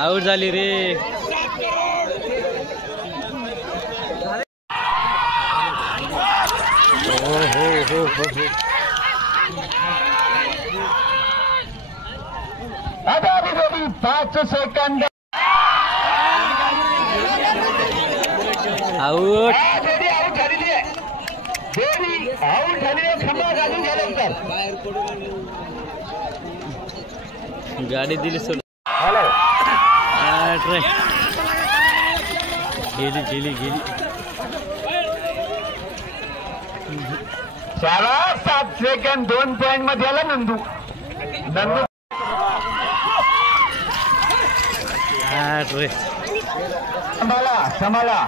Out झाली रे. हो हो हो हो हो. आता 5 सेकंद आउट. गाडी दिली सोड. गेली गेली गेली. 7 सेकंद 2 पॉइंट मध्ये आला नंदू. संभाला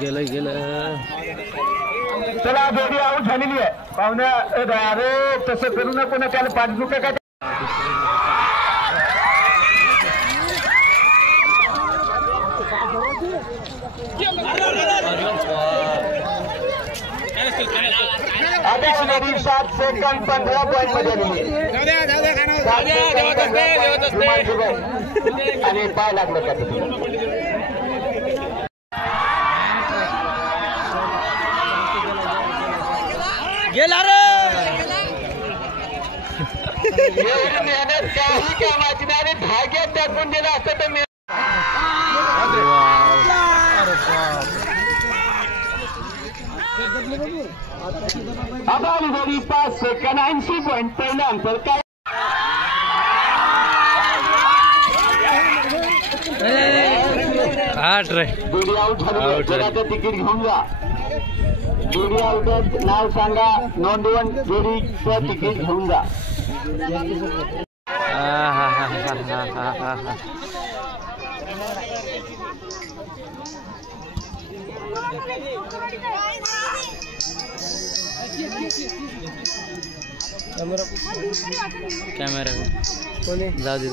गेलं गेलं. चला जोडी आऊट झालेली आहे. पाहुण्या अरे तसं करू नको ना, त्याला 5 रुपये काय. आता 7 सेकंड 15 पॉइंट मध्ये आणि पाय लागलं का गेला रे. मेहनत काही कामाची नाही. धाग्यात टाकून दिला असतं तर आता 5 सेकंड 80 पॉइंट. पहिला अंतर काय. जोडी आऊट झाली. जगाचं तिकीट घेऊन जा. जोडी आऊट नाव सांगा, नोंदवून जोडीचं तिकीट घेऊन जा. कॅमेरा जाऊ दे.